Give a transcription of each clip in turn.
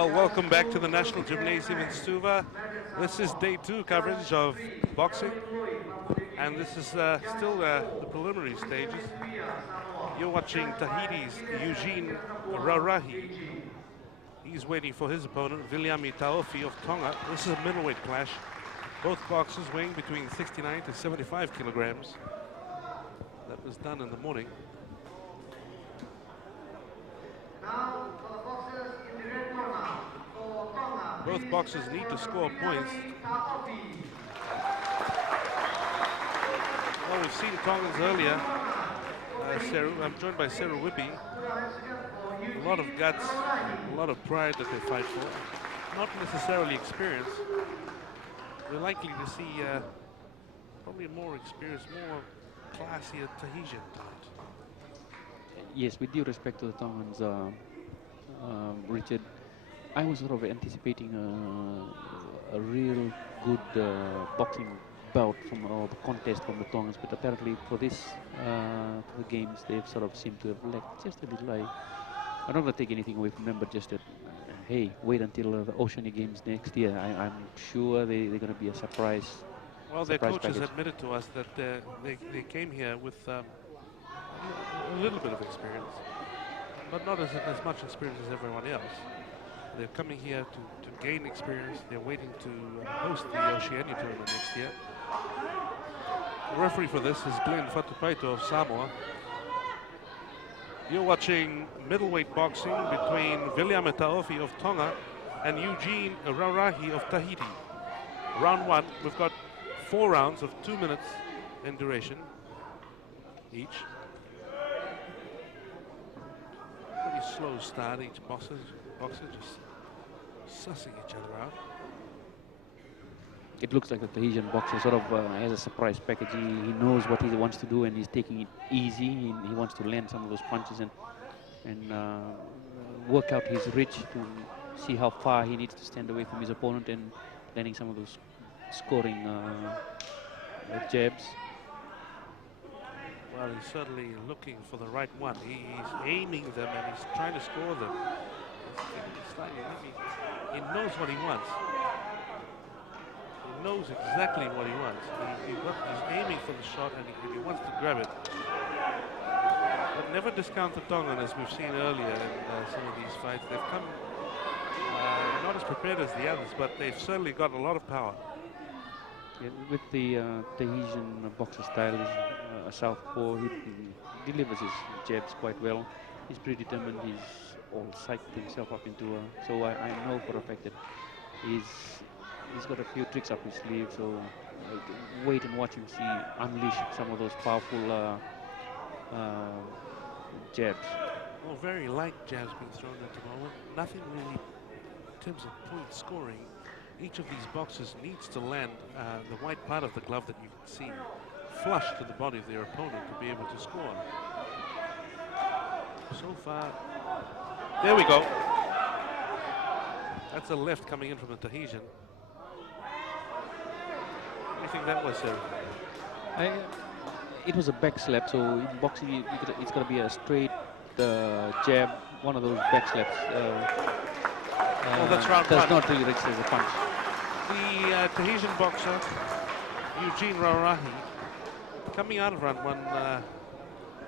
Well, welcome back to the National Gymnasium in Suva. This is day 2 coverage of boxing, and this is still the preliminary stages. You're watching Tahiti's Eugene Raurahi. He's waiting for his opponent, Viliami Taofi of Tonga. This is a middleweight clash. Both boxers weighing between 69 to 75 kilograms. That was done in the morning. Both boxers need to score points. Well, we've seen Tongans earlier. I'm joined by Sarah Whippy. A lot of guts, a lot of pride that they fight for. Not necessarily experience. We're likely to see probably more experienced, more classier Tahitian talent. Yes, with due respect to the Tongans, Richard, I was sort of anticipating a real good boxing bout from or contest from the Tongans, but apparently for this for the games they've sort of seemed to have lacked just a little. I'm not going to take anything away from them, but just that, hey, wait until the Oceania games next year. I'm sure they're going to be a surprise. Well, their coaches admitted to us that they came here with a little bit of experience, but not as much experience as everyone else. They're coming here to gain experience. They're waiting to host the Oceania tournament next year. The referee for this is Glenn Fatupaito of Samoa. You're watching middleweight boxing between Viliami Taofi of Tonga and Eugene Raurahi of Tahiti. Round 1, we've got 4 rounds of 2 minutes in duration each. Pretty slow start, each boxer just sussing each other out. It looks like the Tahitian boxer sort of has a surprise package. He knows what he wants to do and he's taking it easy. He wants to land some of those punches and work out his reach to see how far he needs to stand away from his opponent and landing some of those scoring jabs. Well, he's certainly looking for the right one. He's aiming them and he's trying to score them. He knows what he wants. He knows exactly what he wants. He's aiming for the shot and he wants to grab it. But never discount the Tongan, as we've seen earlier in some of these fights. They've come not as prepared as the others, but they've certainly got a lot of power. Yeah, with the Tahitian boxer style, a southpaw, he delivers his jabs quite well. He's pretty determined. He's all psyched himself up into so I know for a fact that he's got a few tricks up his sleeve. So wait and watch him unleash some of those powerful jabs. Well, very light jabs being thrown at the moment. Nothing really in terms of point scoring. Each of these boxers needs to land the white part of the glove that you can see flush to the body of their opponent to be able to score. So far, there we go. That's a left coming in from the Tahitian. What do you think that was, sir? It was a back slap, so in boxing it's got to be a straight jab, one of those back slaps. Well, that's round does 1. Not really register as a punch. The Tahitian boxer, Eugene Raurahi, coming out of round 1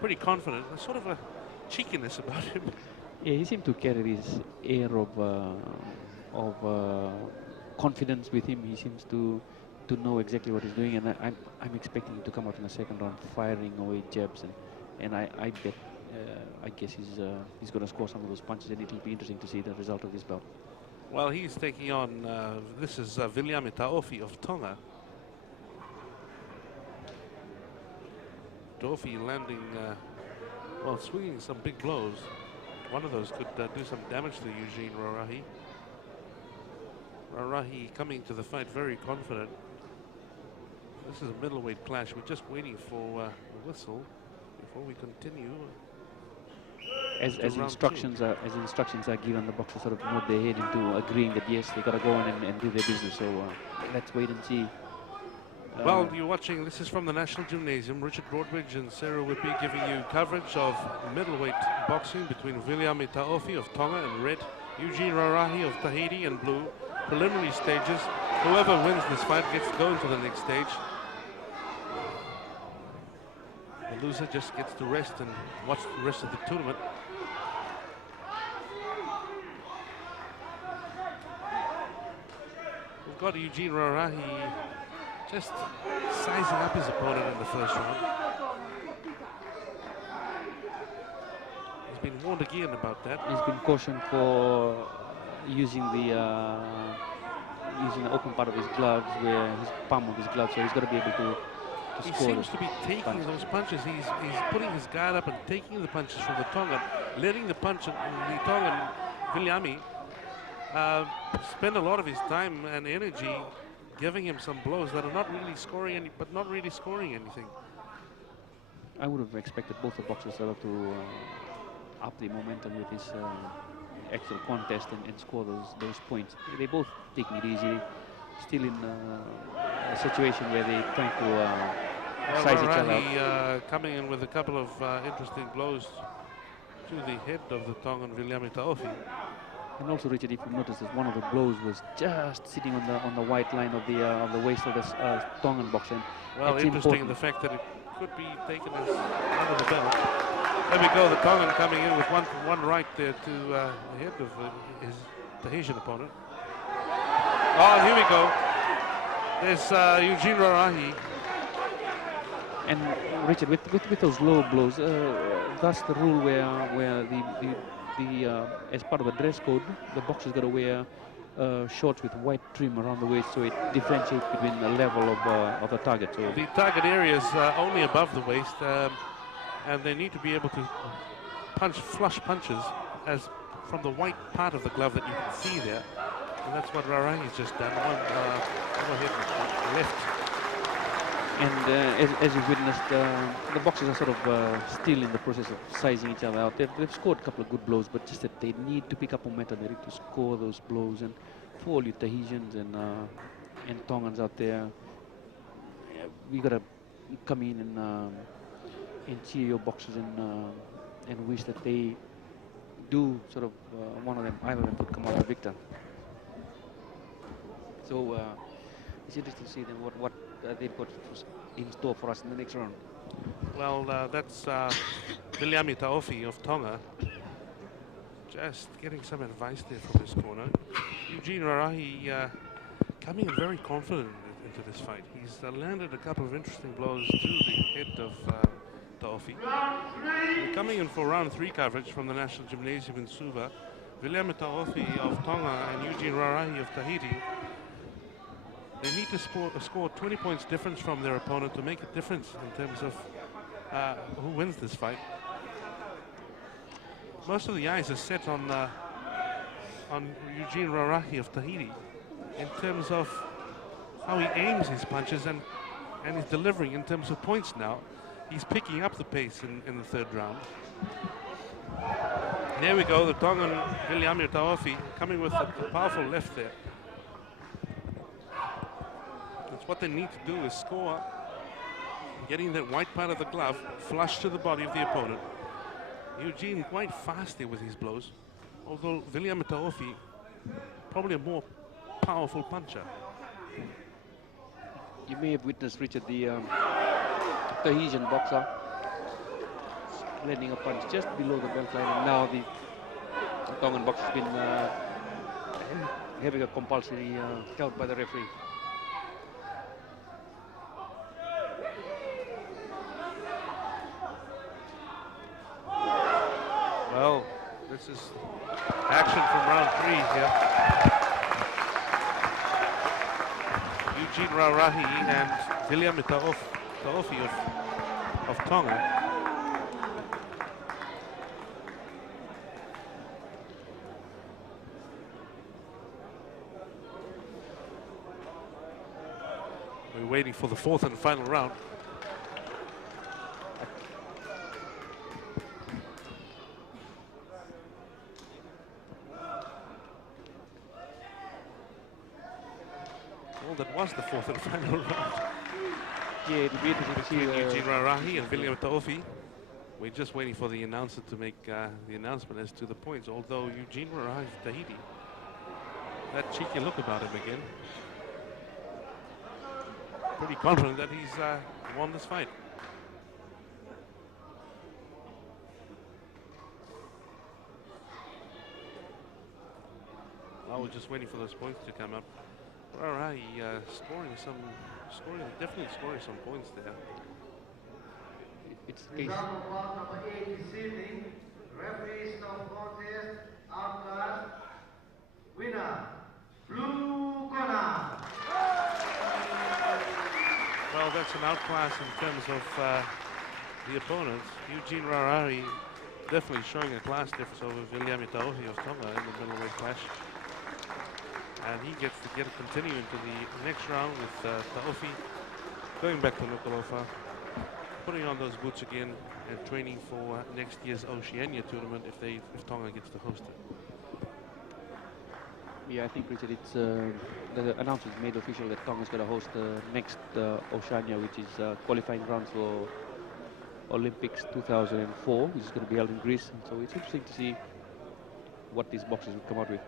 pretty confident. There's sort of a cheekiness about him. Yeah, he seemed to carry this air of confidence with him. He seems to know exactly what he's doing, and I'm expecting him to come out in the second round firing away jabs, and I bet I guess he's going to score some of those punches, and it'll be interesting to see the result of this bout. Well, he's taking on, this is Viliami Taofi of Tonga. Taofi landing, well, swinging some big blows. One of those could do some damage to Eugene Raurahi. Raurahi coming to the fight very confident. This is a middleweight clash. We're just waiting for a whistle before we continue. As instructions are given, the boxers sort of nod their head into agreeing that yes, they got to go on and do their business. So let's wait and see. Well, you're watching, this is from the National Gymnasium. Richard Broadbridge and Sarah Whippy giving you coverage of middleweight boxing between Viliami Taofi of Tonga in red Eugene Rarahi of Tahiti in blue. Preliminary stages. Whoever wins this fight gets to go into the next stage. The loser just gets to rest and watch the rest of the tournament. We've got Eugene Rarahi just sizing up his opponent in the first round. He's been warned again about that. He's been cautioned for using the open part of his gloves, where his palm of his glove, so he's got to be able to He score. seems to be taking those punches. He's putting his guard up and taking the punches from the Tongan, letting the Tongan Viliami spend a lot of his time and energy giving him some blows that are not really scoring anything. I would have expected both the boxers to up the momentum with this actual contest and score those points. They both taking it easy, still in a situation where they're trying to size each other up. Coming in with a couple of interesting blows to the head of the Tongan Viliami Taofi. And also, Richard, if you notice that one of the blows was just sitting on the white line of the waist of the Tongan boxer. Well, interesting the fact that it could be taken as under the belt. There we go, the Tongan coming in with one right there to the head of his Tahitian opponent. Oh, here we go. There's Eugene Rarahi. And Richard, with those low blows, that's the rule where the as part of the dress code, the boxer's got to wear shorts with white trim around the waist, so it differentiates between the level of the target. So the target area is only above the waist, and they need to be able to punch flush punches as from the white part of the glove that you can see there, and that's what Rarahi's just done. One hit left. And as you've witnessed, the boxers are sort of still in the process of sizing each other out. They've scored a couple of good blows, but just that they need to pick up momentum. They need to score those blows. And for all you Tahitians and Tongans out there, we gotta come in and cheer your boxers and wish that they do sort of either of them could come out a victor. So it's interesting to see then what they've got in store for us in the next round. Well, that's Viliami Taofi of Tonga. Just getting some advice there from his corner. Eugene Rarahi coming in very confident into this fight. He's landed a couple of interesting blows to the head of Taofi. We're coming in for round 3 coverage from the National Gymnasium in Suva. Viliami Taofi of Tonga and Eugene Rarahi of Tahiti. They need to score 20 points difference from their opponent to make a difference in terms of who wins this fight. Most of the eyes are set on Eugene Rarahi of Tahiti in terms of how he aims his punches and he's delivering in terms of points now. He's picking up the pace in the 3rd round. There we go, the Tongan Viliami Taofi coming with a powerful left there. What they need to do is score, getting that white part of the glove flush to the body of the opponent. Eugene quite fast there with his blows, although Viliami Taofi probably a more powerful puncher. You may have witnessed, Richard, the Tahitian boxer landing a punch just below the belt line, and now the Tongan boxer has been having a compulsory count by the referee. Well, this is action from round 3 here. Eugene Rarahi and Viliami Taofi of Tonga. We're waiting for the 4th and final round. That was the 4th and final round. Yeah, it'll be interesting to see Eugene Rarahi and Viliami Taofi. We're just waiting for the announcer to make the announcement as to the points, although Eugene arrived Tahiti. That cheeky look about him again. Pretty confident that he's won this fight. I was just waiting for those points to come up. All right, definitely scoring some points there. It's the case. Number 8 this evening, referee stop contest, outclass, winner, blue corner. Well, that's an outclass in terms of the opponents. Eugene Rarari definitely showing a class difference over Viliami Taohi of Tonga in the middleweight clash. And he gets to continue into the next round with Taofi going back to Nuku'alofa, putting on those boots again and training for next year's Oceania tournament if Tonga gets to host it. Yeah, I think, Richard, it's the announcement made official that Tonga is going to host the next Oceania, which is qualifying rounds for Olympics 2004, which is going to be held in Greece. So it's interesting to see what these boxers will come out with.